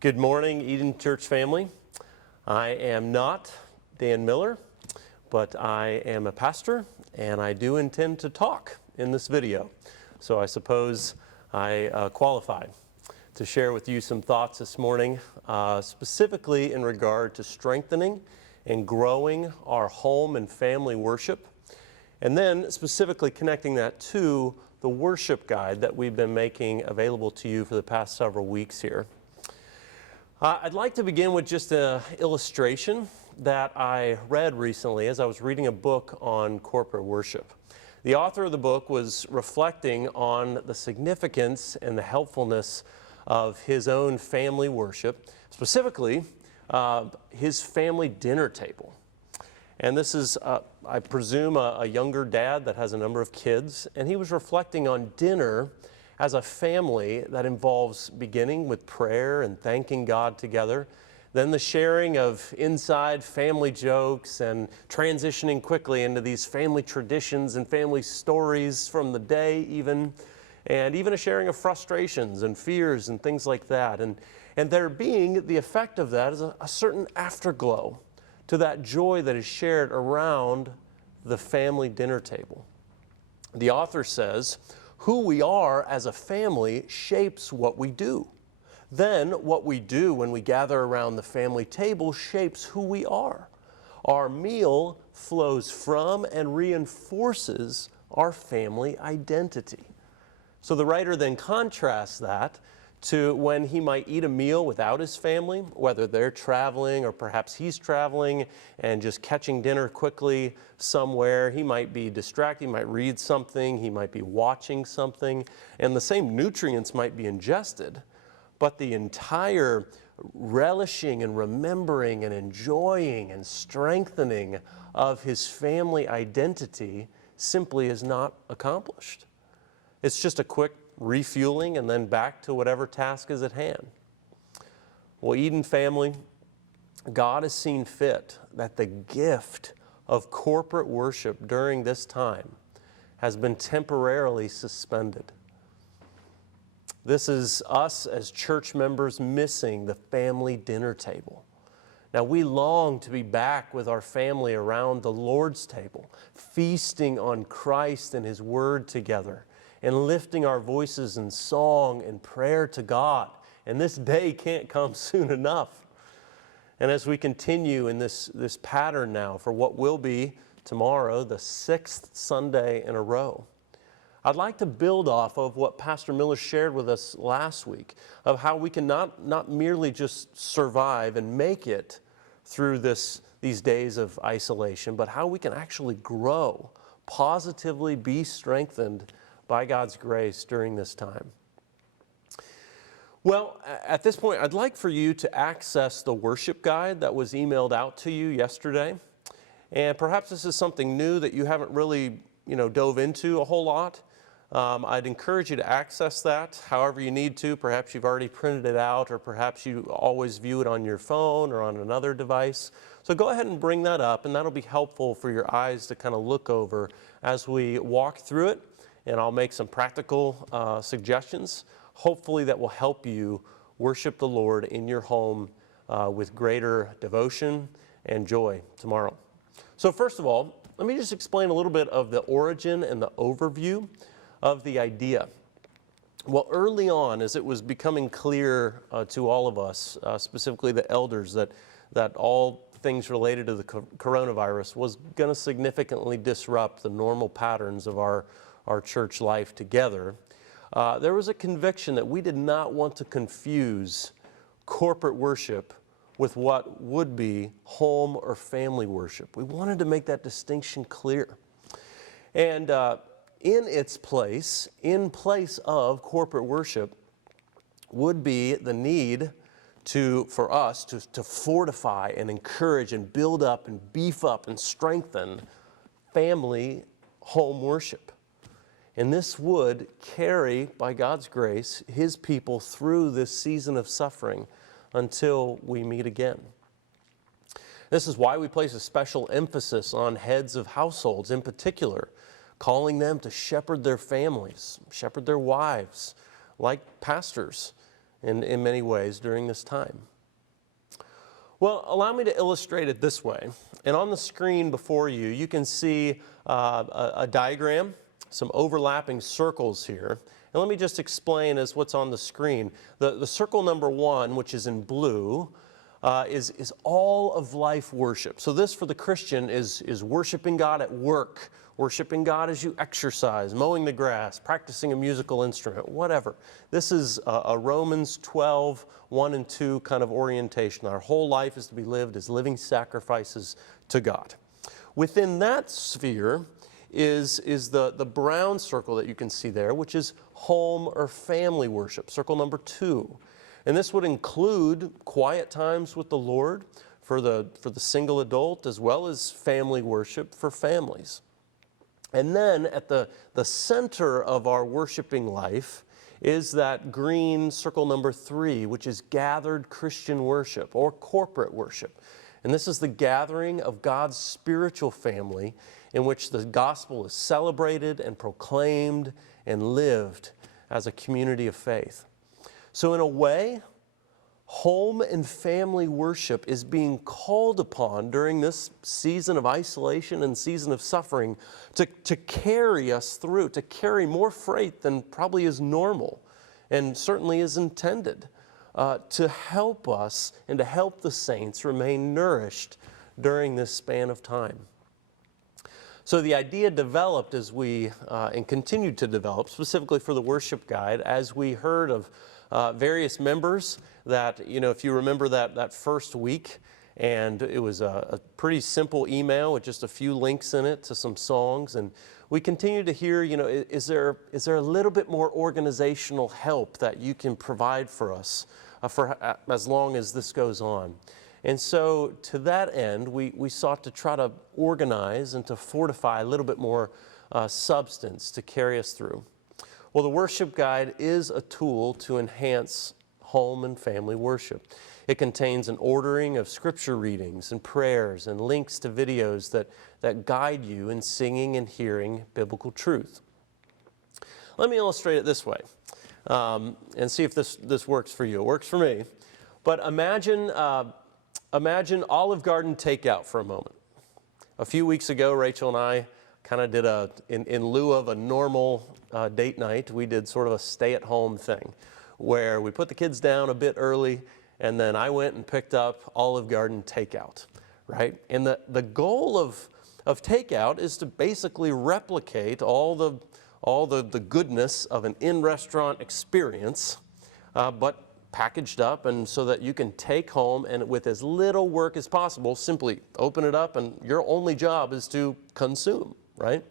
Good morning, Eden Church family. I am not Dan Miller, but I am a pastor, and I do intend to talk in this video. So I suppose I qualify to share with you some thoughts this morning, specifically in regard to strengthening and growing our home and family worship, and then specifically connecting that to the worship guide that we've been making available to you for the past several weeks here. I'd like to begin with just an illustration that I read recently as I was reading a book on corporate worship. The author of the book was reflecting on the significance and the helpfulness of his own family worship, specifically his family dinner table. And this is, I presume, a younger dad that has a number of kids, and he was reflecting on dinner as a family that involves beginning with prayer and thanking God together, then the sharing of inside family jokes and transitioning quickly into these family traditions and family stories from the day even, and even a sharing of frustrations and fears and things like that. And there being the effect of that is a certain afterglow to that joy that is shared around the family dinner table. The author says, who we are as a family shapes what we do. Then what we do when we gather around the family table shapes who we are. Our meal flows from and reinforces our family identity. So the writer then contrasts that to when he might eat a meal without his family, whether they're traveling or perhaps he's traveling and just catching dinner quickly somewhere. He might be distracted, he might read something, he might be watching something, and the same nutrients might be ingested, but the entire relishing and remembering and enjoying and strengthening of his family identity simply is not accomplished. It's just a quick refueling and then back to whatever task is at hand. Well, Eden family, God has seen fit that the gift of corporate worship during this time has been temporarily suspended. This is us as church members missing the family dinner table. Now, we long to be back with our family around the Lord's table, feasting on Christ and His Word together, and lifting our voices in song and prayer to God. And this day can't come soon enough. And as we continue in this pattern now for what will be tomorrow, the 6th Sunday in a row, I'd like to build off of what Pastor Miller shared with us last week, of how we can not merely just survive and make it through these days of isolation, but how we can actually grow, positively be strengthened by God's grace during this time. Well, at this point, I'd like for you to access the worship guide that was emailed out to you yesterday. And perhaps this is something new that you haven't really, dove into a whole lot. I'd encourage you to access that however you need to. Perhaps you've already printed it out, or perhaps you always view it on your phone or on another device. So go ahead and bring that up, and that'll be helpful for your eyes to kind of look over as we walk through it. And I'll make some practical suggestions, hopefully that will help you worship the Lord in your home with greater devotion and joy tomorrow. So first of all, let me just explain a little bit of the origin and the overview of the idea. Well, early on, as it was becoming clear to all of us, specifically the elders, that all things related to the coronavirus was going to significantly disrupt the normal patterns of our church life together, there was a conviction that we did not want to confuse corporate worship with what would be home or family worship. We wanted to make that distinction clear. And in its place, in place of corporate worship, would be the need for us to fortify and encourage and build up and beef up and strengthen family home worship. And this would carry, by God's grace, His people through this season of suffering until we meet again. This is why we place a special emphasis on heads of households in particular, calling them to shepherd their families, shepherd their wives, like pastors, in many ways during this time. Well, allow me to illustrate it this way. And on the screen before you, you can see a diagram, some overlapping circles here. And let me just explain as what's on the screen. The circle number 1, which is in blue, is all of life worship. So this for the Christian is worshiping God at work, worshiping God as you exercise, mowing the grass, practicing a musical instrument, whatever. This is a Romans 12, 1 and 2 kind of orientation. Our whole life is to be lived as living sacrifices to God. Within that sphere is the brown circle that you can see there, which is home or family worship, circle number 2. And this would include quiet times with the Lord for the single adult, as well as family worship for families. And then at the center of our worshiping life is that green circle number 3, which is gathered Christian worship or corporate worship. And this is the gathering of God's spiritual family in which the gospel is celebrated and proclaimed and lived as a community of faith. So in a way, home and family worship is being called upon during this season of isolation and season of suffering to carry us through, to carry more freight than probably is normal and certainly is intended, to help us and to help the saints remain nourished during this span of time. So the idea developed as we, and continued to develop, specifically for the worship guide, as we heard of various members that, if you remember that first week, and it was a pretty simple email with just a few links in it to some songs, and we continue to hear, is there a little bit more organizational help that you can provide for us for as long as this goes on? And so to that end, we sought to try to organize and to fortify a little bit more substance to carry us through. Well, the worship guide is a tool to enhance home and family worship. It contains an ordering of scripture readings and prayers and links to videos that guide you in singing and hearing biblical truth. Let me illustrate it this way and see if this works for you. It works for me. But imagine Olive Garden takeout for a moment. A few weeks ago, Rachel and I kind of did in lieu of a normal date night, we did sort of a stay-at-home thing where we put the kids down a bit early, and then I went and picked up Olive Garden takeout, right? And the goal of takeout is to basically replicate all the goodness of an in-restaurant experience, but packaged up, and so that you can take home and with as little work as possible, simply open it up and your only job is to consume, right?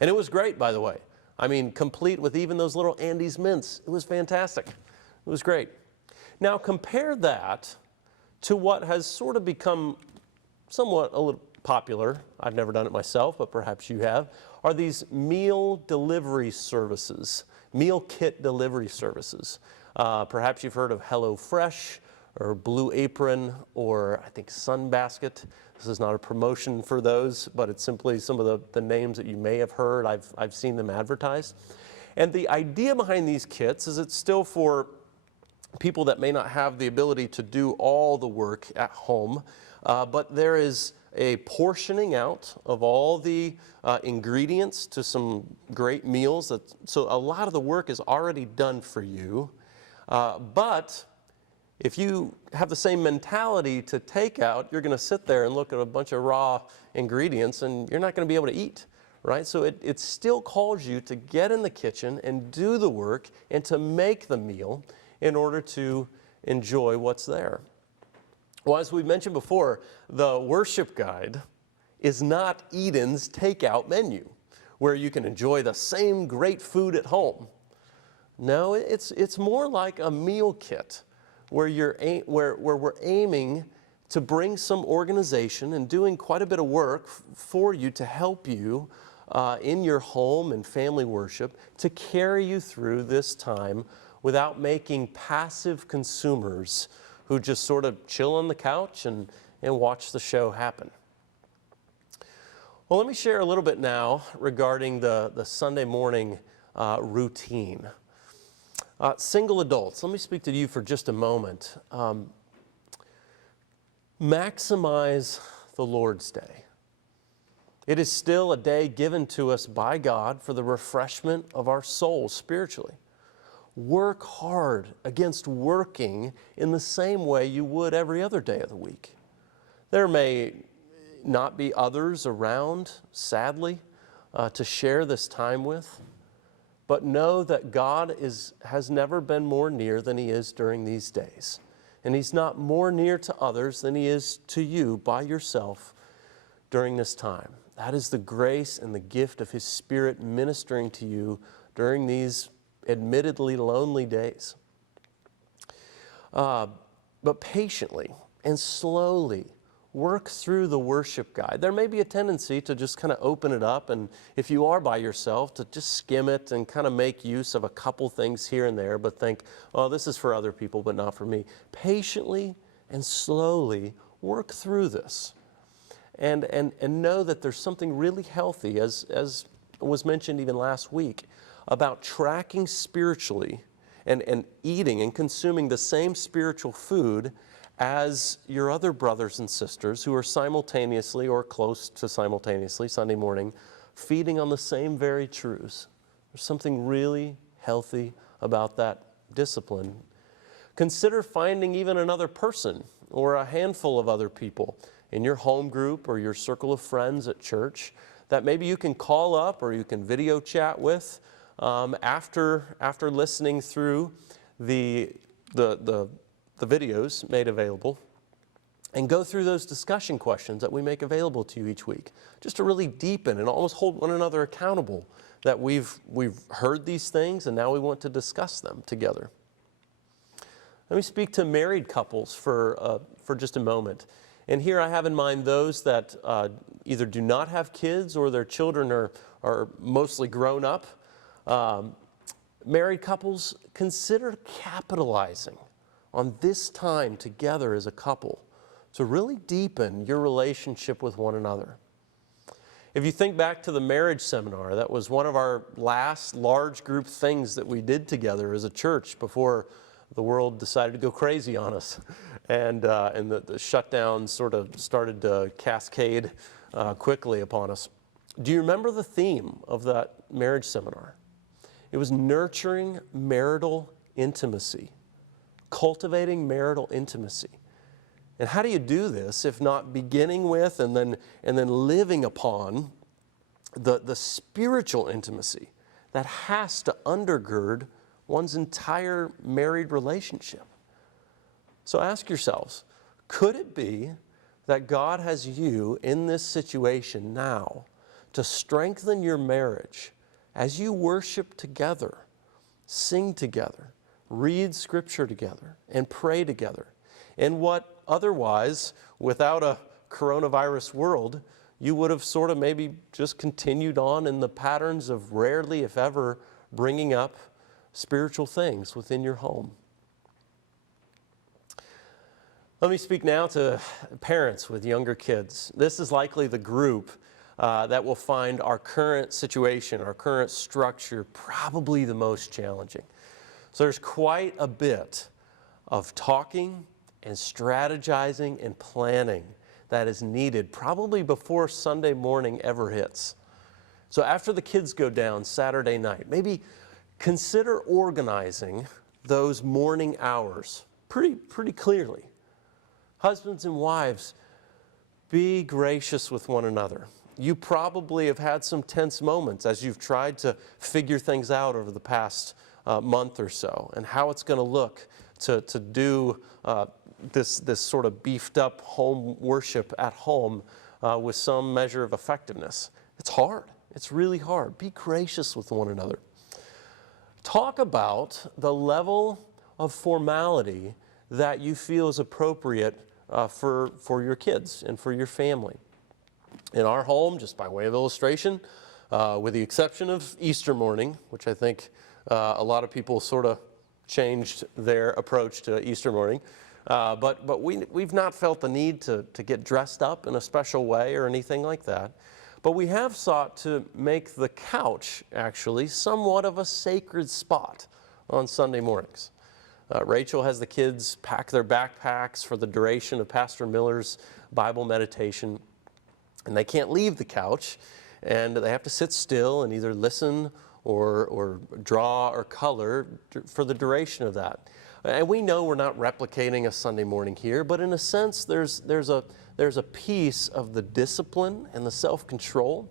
And it was great, by the way. I mean, complete with even those little Andes mints. It was fantastic. It was great. Now compare that to what has sort of become somewhat a little popular. I've never done it myself, but perhaps you have, are these meal delivery services, meal kit delivery services. Perhaps you've heard of HelloFresh or Blue Apron or I think Sunbasket. This is not a promotion for those, but it's simply some of the names that you may have heard. I've seen them advertised. And the idea behind these kits is it's still for people that may not have the ability to do all the work at home, but there is a portioning out of all the ingredients to some great meals. So a lot of the work is already done for you. But if you have the same mentality to take out, you're going to sit there and look at a bunch of raw ingredients and you're not going to be able to eat, right? So it still calls you to get in the kitchen and do the work and to make the meal in order to enjoy what's there. Well, as we mentioned before, the worship guide is not Eden's takeout menu where you can enjoy the same great food at home. No, it's more like a meal kit where we're aiming to bring some organization and doing quite a bit of work for you to help you in your home and family worship to carry you through this time without making passive consumers who just sort of chill on the couch and watch the show happen. Well, let me share a little bit now regarding the Sunday morning routine. Single adults, let me speak to you for just a moment. Maximize the Lord's Day. It is still a day given to us by God for the refreshment of our souls spiritually. Work hard against working in the same way you would every other day of the week. There may not be others around, sadly, to share this time with, but know that God has never been more near than He is during these days. And He's not more near to others than He is to you by yourself during this time. That is the grace and the gift of His Spirit ministering to you during these admittedly lonely days. But patiently and slowly work through the worship guide. There may be a tendency to just kind of open it up, and if you are by yourself, to just skim it and kind of make use of a couple things here and there, but think, oh, this is for other people, but not for me. Patiently and slowly work through this. And know that there's something really healthy, as was mentioned even last week, about tracking spiritually and eating and consuming the same spiritual food as your other brothers and sisters who are simultaneously or close to simultaneously Sunday morning feeding on the same very truths. There's something really healthy about that discipline. Consider finding even another person or a handful of other people in your home group or your circle of friends at church that maybe you can call up or you can video chat with after listening through the videos made available, and go through those discussion questions that we make available to you each week, just to really deepen and almost hold one another accountable that we've heard these things and now we want to discuss them together. Let me speak to married couples for just a moment. And here I have in mind those that either do not have kids or their children are mostly grown up. Married couples, consider capitalizing on this time together as a couple to really deepen your relationship with one another. If you think back to the marriage seminar, that was one of our last large group things that we did together as a church before the world decided to go crazy on us, and the shutdown sort of started to cascade quickly upon us. Do you remember the theme of that marriage seminar? It was nurturing marital intimacy, cultivating marital intimacy. And how do you do this if not beginning with and then living upon the spiritual intimacy that has to undergird one's entire married relationship? So ask yourselves, could it be that God has you in this situation now to strengthen your marriage as you worship together, sing together, read Scripture together, and pray together in what otherwise, without a coronavirus world, you would have sort of maybe just continued on in the patterns of rarely, if ever, bringing up spiritual things within your home? Let me speak now to parents with younger kids. This is likely the group that will find our current situation, our current structure, probably the most challenging. So there's quite a bit of talking and strategizing and planning that is needed probably before Sunday morning ever hits. So after the kids go down Saturday night, maybe consider organizing those morning hours pretty clearly. Husbands and wives, be gracious with one another. You probably have had some tense moments as you've tried to figure things out over the past month or so, and how it's going to look to do this sort of beefed up home worship at home with some measure of effectiveness. It's hard. It's really hard. Be gracious with one another. Talk about the level of formality that you feel is appropriate for your kids and for your family. In our home, just by way of illustration, with the exception of Easter morning, which I think a lot of people sort of changed their approach to Easter morning, but we've not felt the need to get dressed up in a special way or anything like that. But we have sought to make the couch actually somewhat of a sacred spot on Sunday mornings. Rachel has the kids pack their backpacks for the duration of Pastor Miller's Bible meditation, and they can't leave the couch, and they have to sit still and either listen or draw or color for the duration of that. And we know we're not replicating a Sunday morning here, but in a sense there's a piece of the discipline and the self-control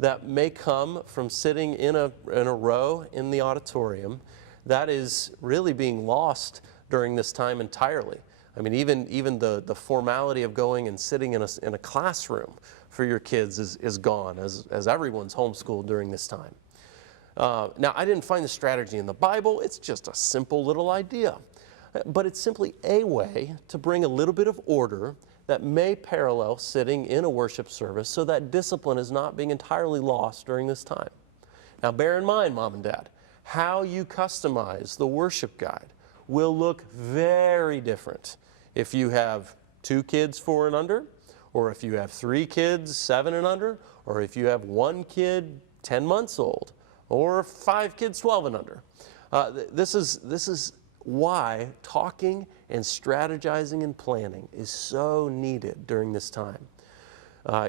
that may come from sitting in a row in the auditorium that is really being lost during this time entirely. I mean, even the formality of going and sitting in a classroom for your kids is gone, as everyone's homeschooled during this time. Now, I didn't find the strategy in the Bible. It's just a simple little idea. But it's simply a way to bring a little bit of order that may parallel sitting in a worship service so that discipline is not being entirely lost during this time. Now, bear in mind, Mom and Dad, how you customize the worship guide will look very different if you have 2 kids 4 and under, or if you have 3 kids 7 and under, or if you have 1 kid 10 months old, or 5 kids 12 and under. This is why talking and strategizing and planning is so needed during this time.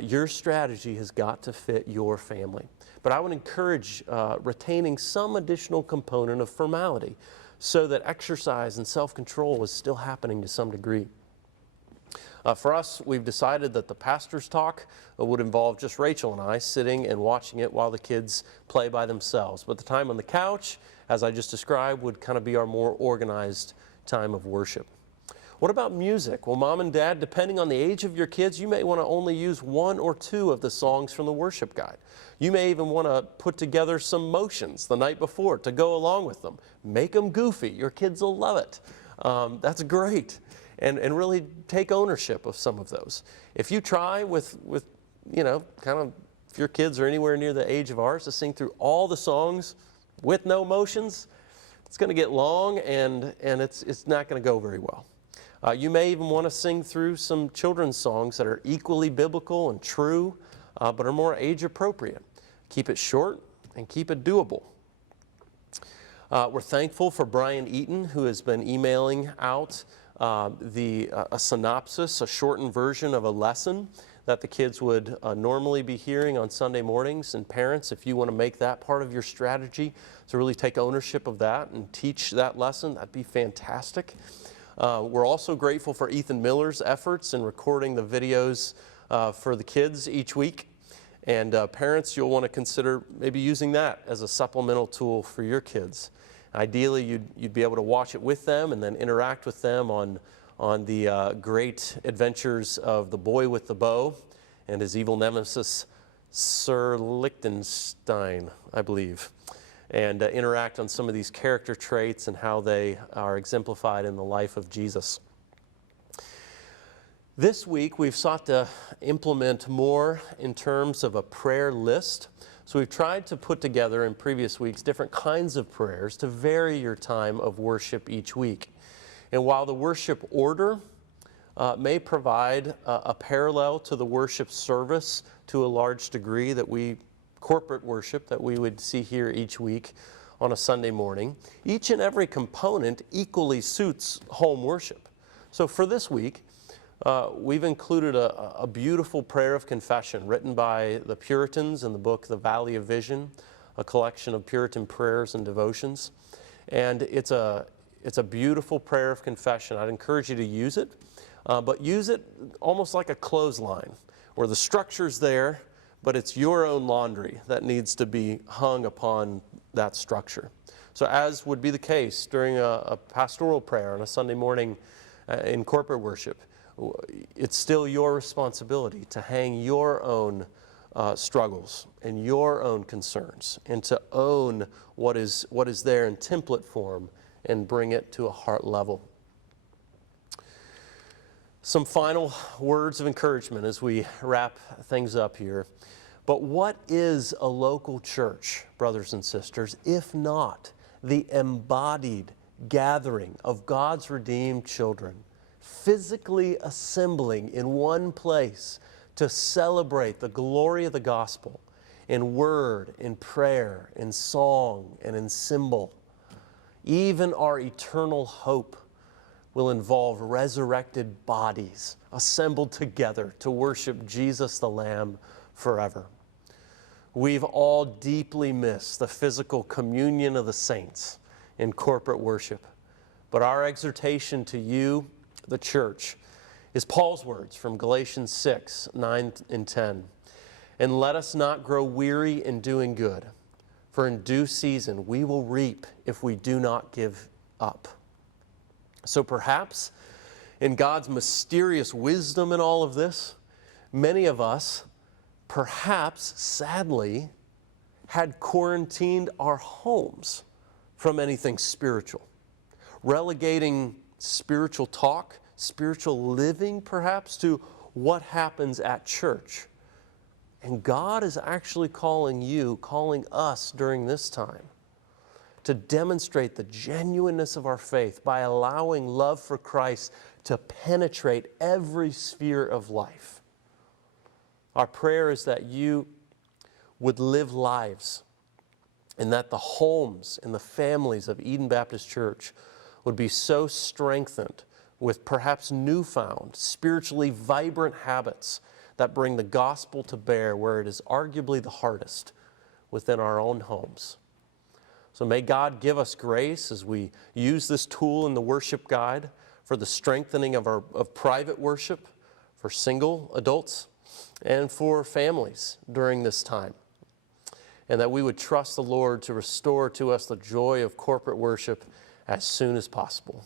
Your strategy has got to fit your family. But I would encourage retaining some additional component of formality so that exercise and self-control is still happening to some degree. For us, we've decided that the pastor's talk would involve just Rachel and I sitting and watching it while the kids play by themselves. But the time on the couch, as I just described, would kind of be our more organized time of worship. What about music? Well, Mom and Dad, depending on the age of your kids, you may want to only use 1 or 2 of the songs from the worship guide. You may even want to put together some motions the night before to go along with them. Make them goofy. Your kids will love it. That's great. And really take ownership of some of those. If you try with kind of, if your kids are anywhere near the age of ours, to sing through all the songs with no motions, it's going to get long and it's not going to go very well. You may even want to sing through some children's songs that are equally biblical and true, but are more age appropriate. Keep it short and keep it doable. We're thankful for Brian Eaton, who has been emailing out a synopsis, a shortened version of a lesson that the kids would normally be hearing on Sunday mornings. And parents, if you want to make that part of your strategy to really take ownership of that and teach that lesson, that'd be fantastic. We're also grateful for Ethan Miller's efforts in recording the videos for the kids each week. And parents, you'll want to consider maybe using that as a supplemental tool for your kids. Ideally, you'd be able to watch it with them and then interact with them on the great adventures of the boy with the bow and his evil nemesis, Sir Liechtenstein, I believe, and interact on some of these character traits and how they are exemplified in the life of Jesus. This week, we've sought to implement more in terms of a prayer list. So we've tried to put together in previous weeks different kinds of prayers to vary your time of worship each week. And while the worship order may provide a parallel to the worship service to a large degree corporate worship that we would see here each week on a Sunday morning, each and every component equally suits home worship. So for this week, we've included a beautiful prayer of confession written by the Puritans in the book The Valley of Vision, a collection of Puritan prayers and devotions. And it's a beautiful prayer of confession. I'd encourage you to use it, but use it almost like a clothesline, where the structure's there, but it's your own laundry that needs to be hung upon that structure. So as would be the case during a pastoral prayer on a Sunday morning in corporate worship, it's still your responsibility to hang your own struggles and your own concerns and to own what is there in template form and bring it to a heart level. Some final words of encouragement as we wrap things up here. But what is a local church, brothers and sisters, if not the embodied gathering of God's redeemed children, physically assembling in one place to celebrate the glory of the gospel in word, in prayer, in song, and in symbol? even our eternal hope will involve resurrected bodies assembled together to worship Jesus the Lamb forever. We've all deeply missed the physical communion of the saints in corporate worship. But our exhortation to you, the church, is Paul's words from Galatians 6, 9 and 10. And let us not grow weary in doing good, for in due season we will reap if we do not give up. So perhaps in God's mysterious wisdom in all of this, many of us, perhaps sadly, had quarantined our homes from anything spiritual, relegating spiritual talk, spiritual living perhaps, to what happens at church. And God is actually calling us during this time to demonstrate the genuineness of our faith by allowing love for Christ to penetrate every sphere of life. Our prayer is that you would live lives and that the homes and the families of Eden Baptist Church would be so strengthened with perhaps newfound, spiritually vibrant habits that bring the gospel to bear where it is arguably the hardest, within our own homes. So may God give us grace as we use this tool in the worship guide for the strengthening of private worship for single adults and for families during this time. And that we would trust the Lord to restore to us the joy of corporate worship as soon as possible.